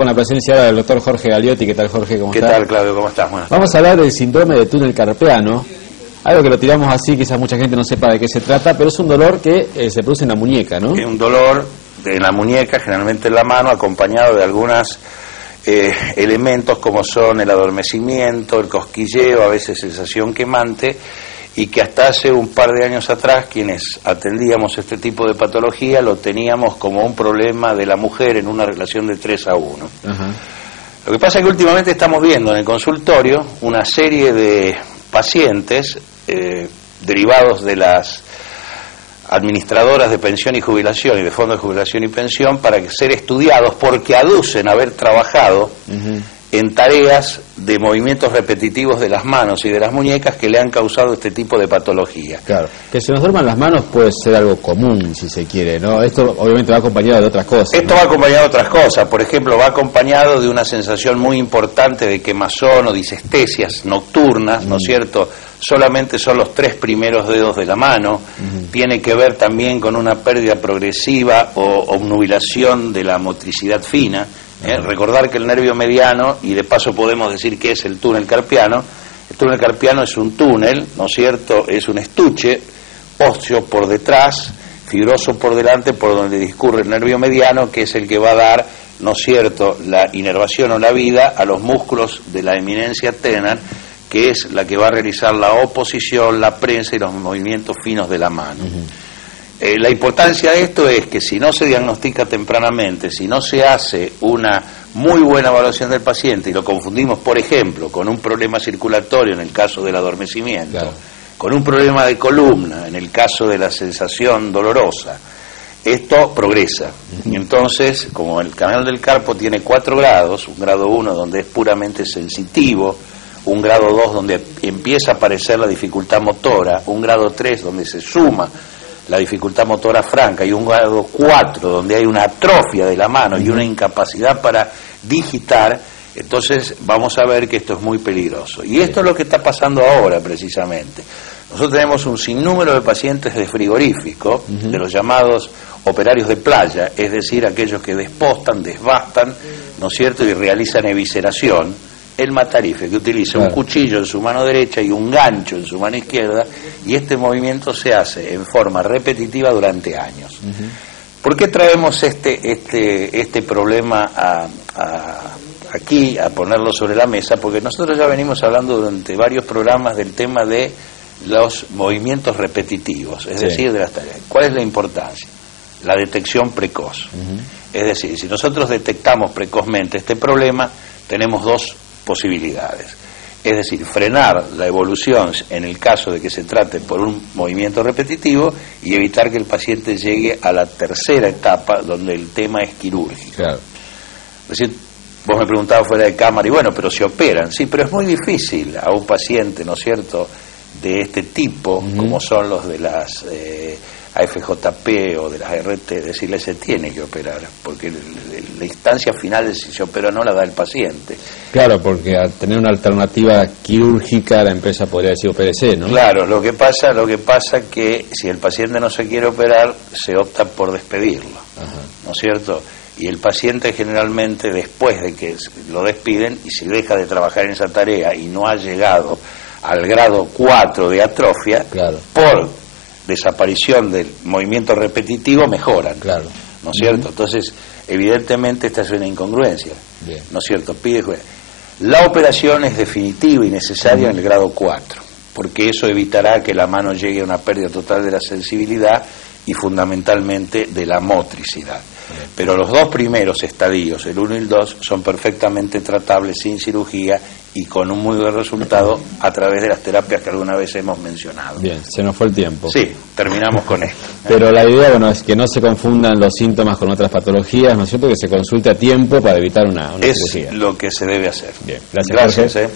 Con la presencia ahora del doctor Jorge Galiotti. ¿Qué tal, Jorge? ¿Cómo estás? ¿Qué tal, Claudio? ¿Cómo estás? Buenas tardes. Vamos a hablar del síndrome de túnel carpiano, algo que lo tiramos así, quizás mucha gente no sepa de qué se trata, pero es un dolor que se produce en la muñeca, ¿no? Es un dolor en la muñeca, generalmente en la mano, acompañado de algunos elementos como son el adormecimiento, el cosquilleo, a veces sensación quemante, y que hasta hace un par de años atrás quienes atendíamos este tipo de patología lo teníamos como un problema de la mujer en una relación de 3-1. Ajá. Lo que pasa es que últimamente estamos viendo en el consultorio una serie de pacientes derivados de las administradoras de pensión y jubilación y de fondos de jubilación y pensión para ser estudiados porque aducen haber trabajado en tareas de movimientos repetitivos de las manos y de las muñecas que le han causado este tipo de patología. Claro, que se nos duerman las manos puede ser algo común, si se quiere, ¿no? Esto obviamente va acompañado de otras cosas. Esto va acompañado de otras cosas, por ejemplo, va acompañado de una sensación muy importante de quemazón o disestesias nocturnas, ¿no es cierto? Solamente son los 3 primeros dedos de la mano, tiene que ver también con una pérdida progresiva o obnubilación de la motricidad fina. Recordar que el nervio mediano, y de paso podemos decir que es el túnel carpiano, el túnel carpiano es un túnel, ¿no es cierto?, es un estuche óseo por detrás, fibroso por delante, por donde discurre el nervio mediano, que es el que va a dar, ¿no es cierto?, la inervación o la vida a los músculos de la eminencia tenar, que es la que va a realizar la oposición, la prensa y los movimientos finos de la mano. La importancia de esto es que si no se diagnostica tempranamente, si no se hace una muy buena evaluación del paciente y lo confundimos, por ejemplo, con un problema circulatorio en el caso del adormecimiento, claro, con un problema de columna en el caso de la sensación dolorosa, esto progresa. Y entonces, como el canal del carpo tiene 4 grados, un grado 1 donde es puramente sensitivo, un grado 2 donde empieza a aparecer la dificultad motora, un grado 3 donde se suma la dificultad motora franca y un grado 4 donde hay una atrofia de la mano y una incapacidad para digitar, entonces vamos a ver que esto es muy peligroso. Y esto es lo que está pasando ahora precisamente. Nosotros tenemos un sinnúmero de pacientes de frigorífico, de los llamados operarios de playa, es decir, aquellos que despostan, desbastan, ¿no es cierto?, y realizan evisceración. El matarife, que utiliza un cuchillo en su mano derecha y un gancho en su mano izquierda, y este movimiento se hace en forma repetitiva durante años. ¿Por qué traemos este problema aquí, a ponerlo sobre la mesa? Porque nosotros ya venimos hablando durante varios programas del tema de los movimientos repetitivos, es decir, de las tareas. ¿Cuál es la importancia? La detección precoz. Es decir, si nosotros detectamos precozmente este problema, tenemos 2 posibilidades, es decir, frenar la evolución en el caso de que se trate por un movimiento repetitivo y evitar que el paciente llegue a la tercera etapa donde el tema es quirúrgico. Claro. Es decir, vos me preguntabas fuera de cámara, y bueno, pero se operan, sí, pero es muy difícil a un paciente, ¿no es cierto?, de este tipo, como son los de las AFJP o de las RT, decirle se tiene que operar, porque la instancia final de si se opera o no la da el paciente. Claro, porque al tener una alternativa quirúrgica la empresa podría decir OPDC, ¿no? Claro, lo que pasa que si el paciente no se quiere operar, se opta por despedirlo, ¿no es cierto? Y el paciente generalmente, después de que lo despiden, y si deja de trabajar en esa tarea y no ha llegado al grado 4 de atrofia, por desaparición del movimiento repetitivo, mejoran, ¿no es cierto? Entonces, evidentemente esta es una incongruencia, ¿no es cierto? La operación es definitiva y necesaria en el grado 4, porque eso evitará que la mano llegue a una pérdida total de la sensibilidad y fundamentalmente de la motricidad. Pero los 2 primeros estadios, el 1 y el 2, son perfectamente tratables sin cirugía y con un muy buen resultado a través de las terapias que alguna vez hemos mencionado. Bien, se nos fue el tiempo. Sí, terminamos con esto. Pero la idea, bueno, es que no se confundan los síntomas con otras patologías, ¿no es cierto?, que se consulte a tiempo para evitar una cirugía. Es lo que se debe hacer. Bien, gracias, Jorge.